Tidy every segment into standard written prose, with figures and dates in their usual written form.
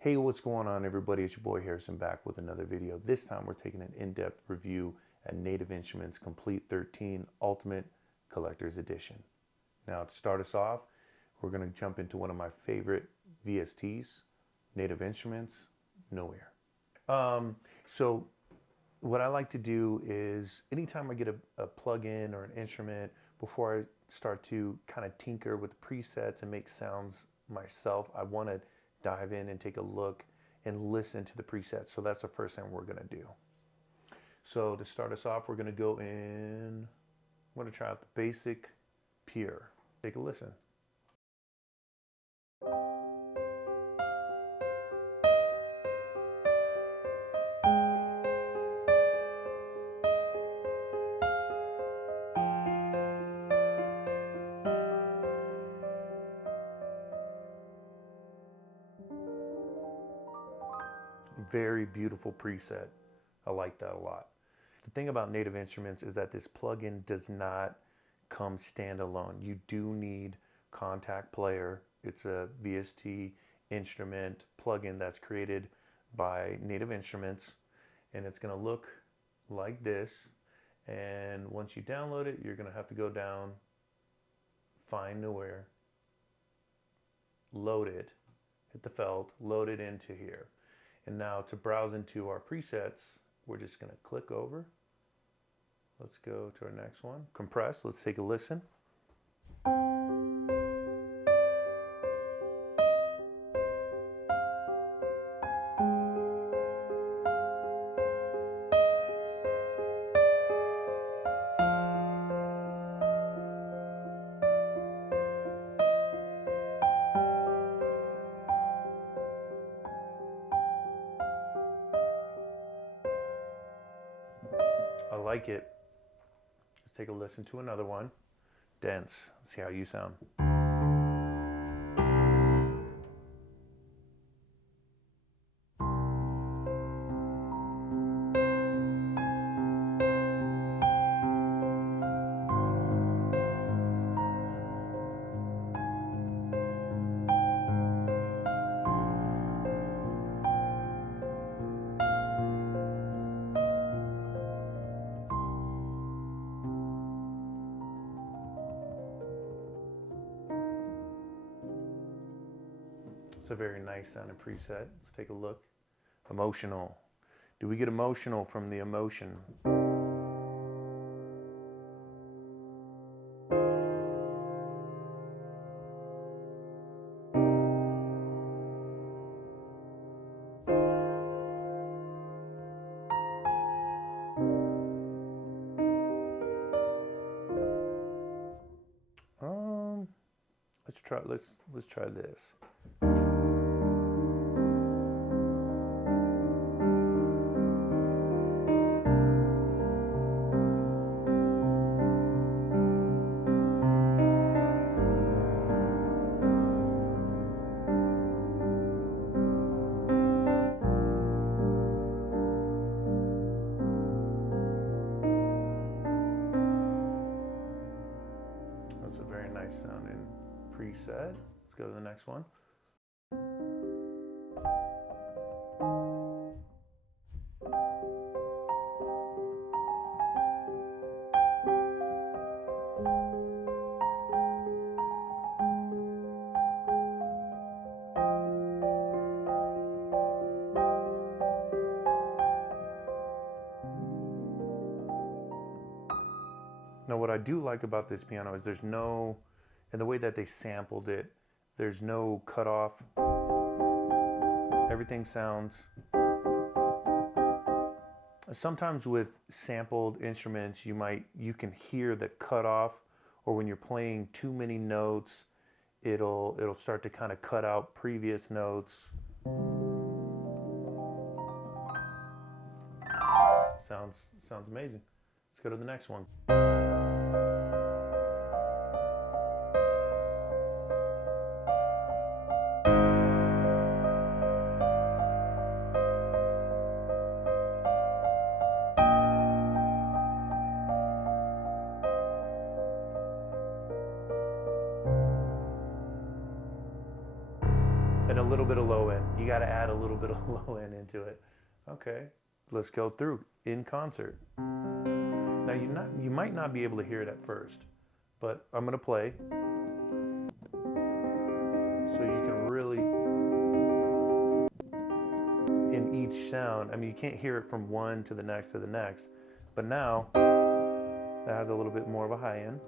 Hey, what's going on, everybody? It's your boy Harrison back with another video. This time we're taking an in-depth review at Native Instruments Complete 13 Ultimate Collector's Edition. Now, to start us off, we're going to jump into one of my favorite VSTs, Native Instruments, Noire. So what I like to do is anytime I get a plug-in or an instrument, before I start to kind of tinker with the presets and make sounds myself, I want to dive in and take a look and listen to the presets. So that's the first thing we're going to do. So to start us off, we're going to go in, I'm going to try out the basic pure. Take a listen. Very beautiful preset. I like that a lot. The thing about Native Instruments is that this plugin does not come standalone. You do need Contact Player. It's a VST instrument plugin that's created by Native Instruments, and it's going to look like this. And once you download it, you're going to have to go down, find Noire, load it, hit the felt, load it into here. And now to browse into our presets, we're just going to click over. Let's go to our next one. Compress. Let's take a listen. I like it. Let's take a listen to another one. Dense. Let's see how you sound. It's a very nice sounding preset. Let's take a look. Emotional. Do we get emotional from the emotion? Let's try this. That's a very nice sounding preset. Let's go to the next one. Now, what I do like about this piano is there's no, and the way that they sampled it, there's no cutoff. Everything sounds, sometimes with sampled instruments, you can hear the cutoff, or when you're playing too many notes, it'll start to kind of cut out previous notes. Sounds amazing. Let's go to the next one. And a little bit of low end. You got to add a little bit of low end into it. Okay, let's go through in concert. Now you might not be able to hear it at first, but I'm going to play so you can really, in each sound, I mean, you can't hear it from one to the next, but now that has a little bit more of a high end.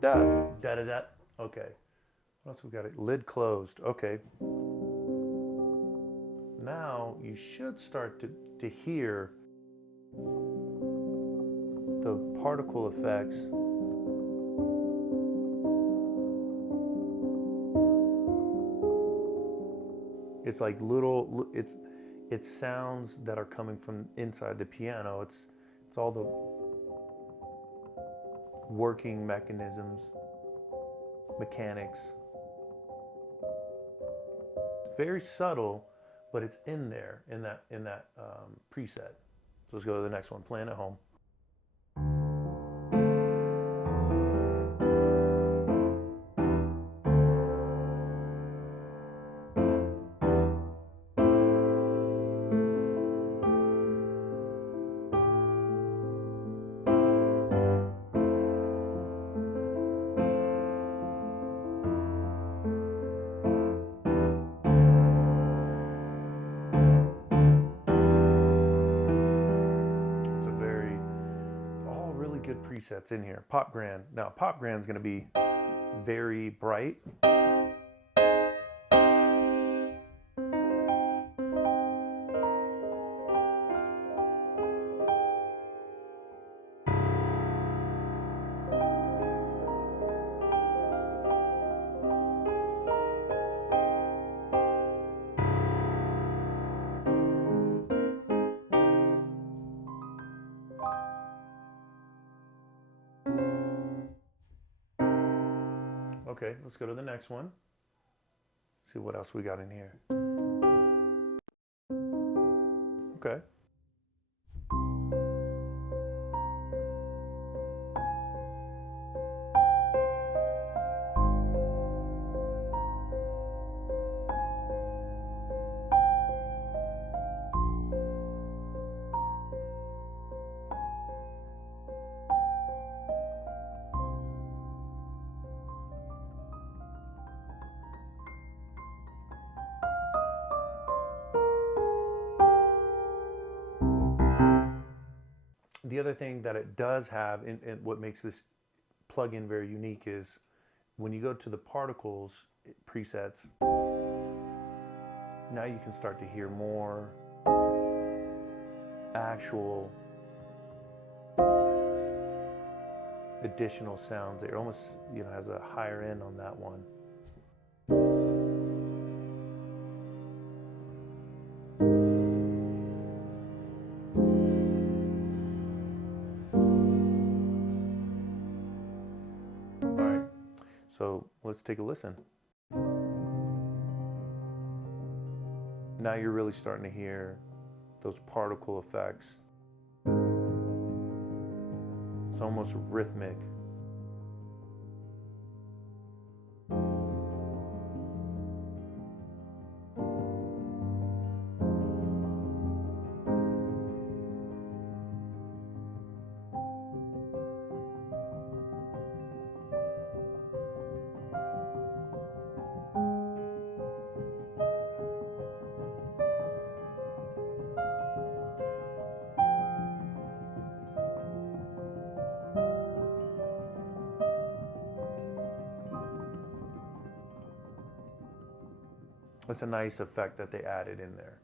Da, da, da, da. Okay. What else we got? Lid closed. Okay. Now you should start to hear the particle effects. It's like little, it's sounds that are coming from inside the piano. It's all the working mechanisms, mechanics. It's very subtle, but it's in there in that preset. So let's go to the next one. Playing at home. Good presets in here. Pop Grand. Now Pop Grand's going to be very bright. Okay, let's go to the next one. See what else we got in here. Okay. The other thing that it does have, and what makes this plugin very unique, is when you go to the particles presets, now you can start to hear more actual additional sounds. It almost, has a higher end on that one. So let's take a listen. Now you're really starting to hear those particle effects. It's almost rhythmic. That's a nice effect that they added in there.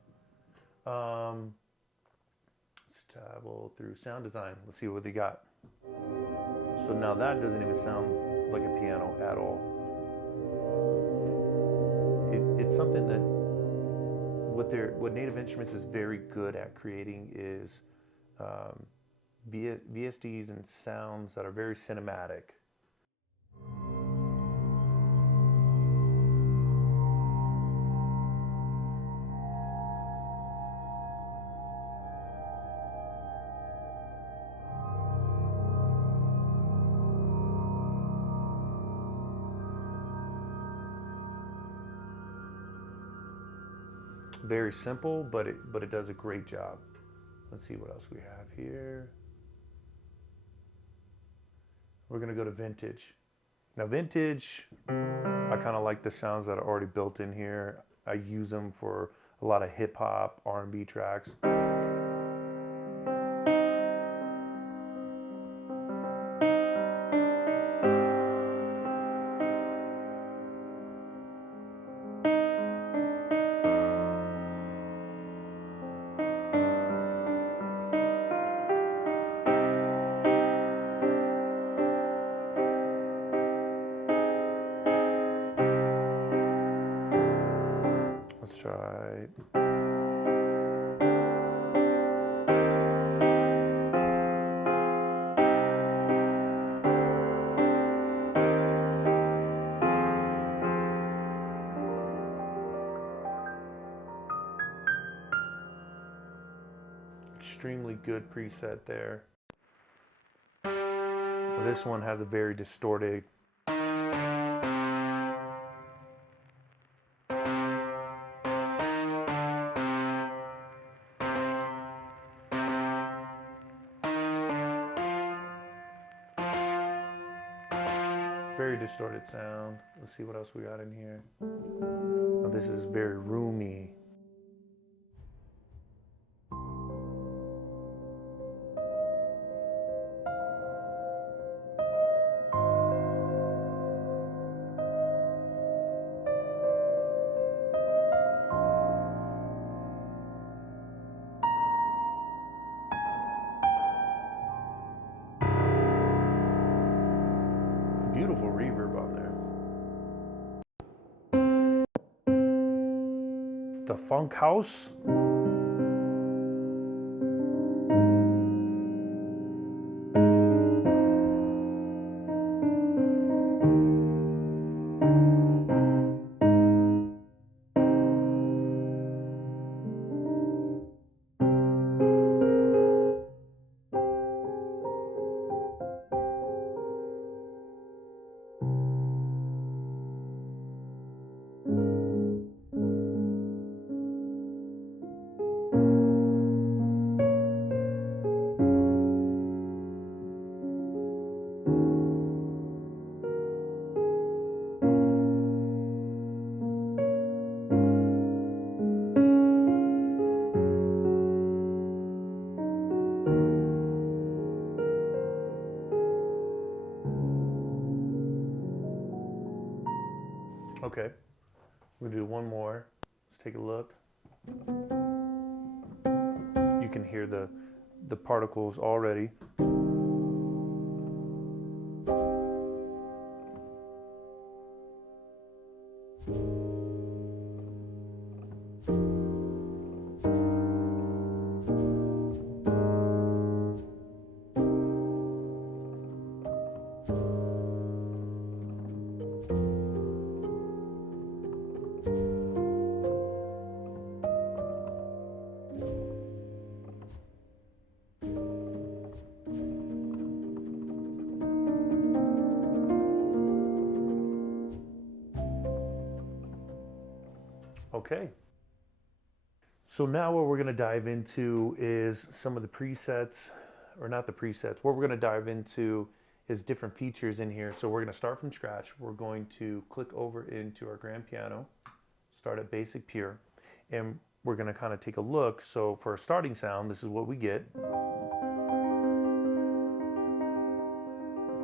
Let's travel through sound design. Let's see what they got. So now that doesn't even sound like a piano at all. It's something that what Native Instruments is very good at creating is VSDs and sounds that are very cinematic. Very simple, but it does a great job. Let's see what else we have here. We're gonna go to vintage. Now vintage, I kind of like the sounds that are already built in here. I use them for a lot of hip hop, R&B tracks. Let's try. Extremely good preset there. This one has a very distorted. Very distorted sound. Let's see what else we got in here. Oh, this is very roomy. Beautiful reverb on there. The Funk House. Okay, we're gonna do one more. Let's take a look. You can hear the particles already. Okay. So now what we're going to dive into is some of the presets, or not the presets. What we're going to dive into is different features in here. So we're going to start from scratch. We're going to click over into our grand piano, start at basic pure, and we're going to kind of take a look. So for a starting sound, this is what we get.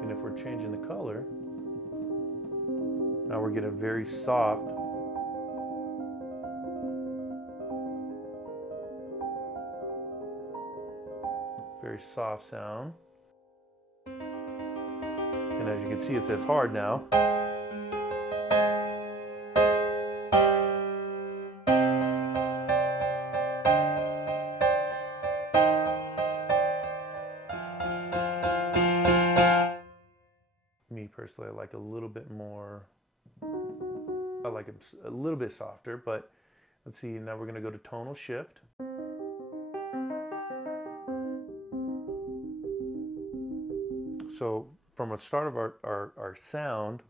And if we're changing the color, now we're getting a very soft, very soft sound. And as you can see, it says hard now. Me personally, I like a little bit more, I like it a little bit softer, but let's see, now we're going to go to tonal shift. So from the start of our sound,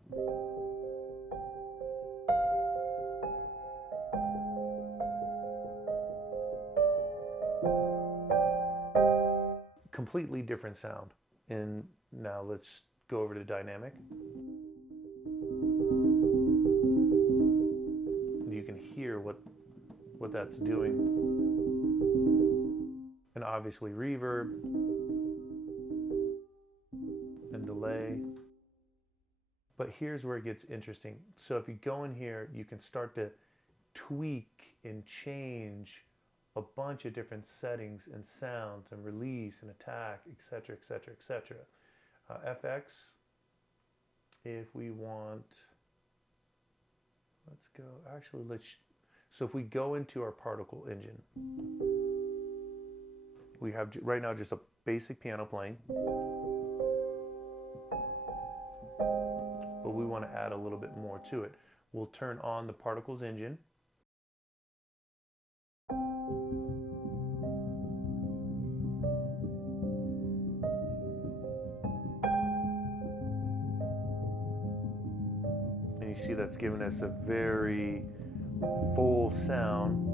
completely different sound. And now let's go over to dynamic. You can hear what that's doing. And obviously reverb and delay. But here's where it gets interesting. So if you go in here, you can start to tweak and change a bunch of different settings and sounds and release and attack, etc., etc., etc. FX, if we want, let's go, actually, so if we go into our particle engine, we have right now just a basic piano playing, but we want to add a little bit more to it. We'll turn on the particles engine. And you see that's giving us a very full sound.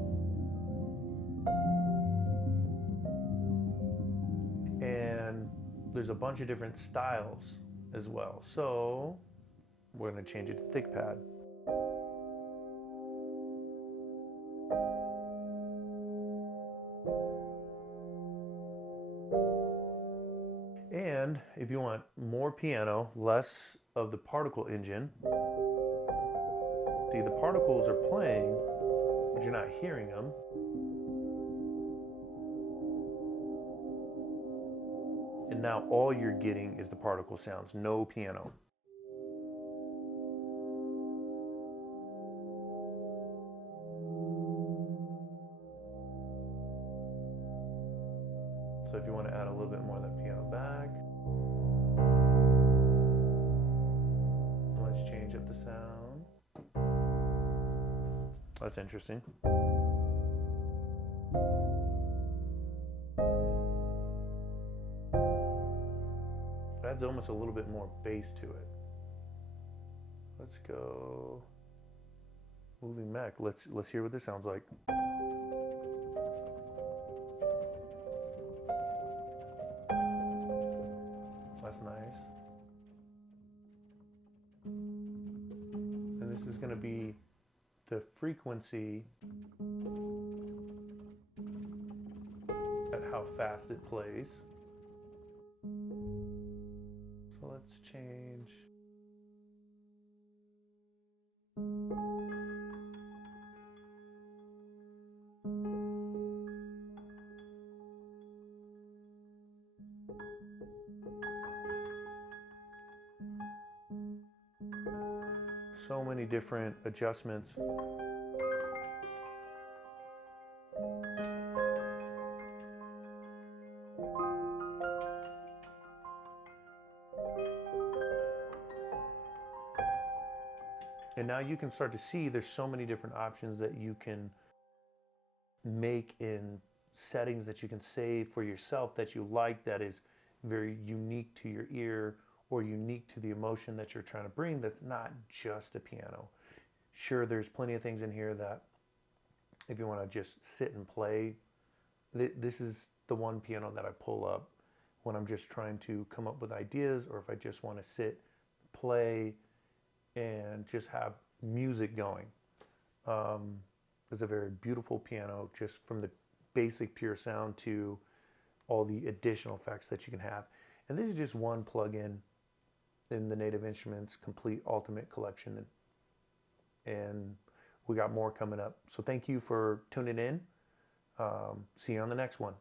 And there's a bunch of different styles as well. So we're going to change it to thick pad. And if you want more piano, less of the particle engine, see, the particles are playing, but you're not hearing them. And now all you're getting is the particle sounds, no piano. So if you want to add a little bit more of that piano back, let's change up the sound. That's interesting. Adds almost a little bit more bass to it. Let's go moving back. Let's hear what this sounds like. That's nice. And this is going to be the frequency at how fast it plays. So let's change. So many different adjustments. And now you can start to see there's so many different options that you can make in settings that you can save for yourself that you like, that is very unique to your ear or unique to the emotion that you're trying to bring, that's not just a piano. Sure, there's plenty of things in here that if you want to just sit and play, this is the one piano that I pull up when I'm just trying to come up with ideas, or if I just want to sit, play, and just have music going. It's a very beautiful piano, just from the basic pure sound to all the additional effects that you can have. And this is just one plugin in the Native Instruments Complete Ultimate Collection. And we got more coming up. So thank you for tuning in. See you on the next one.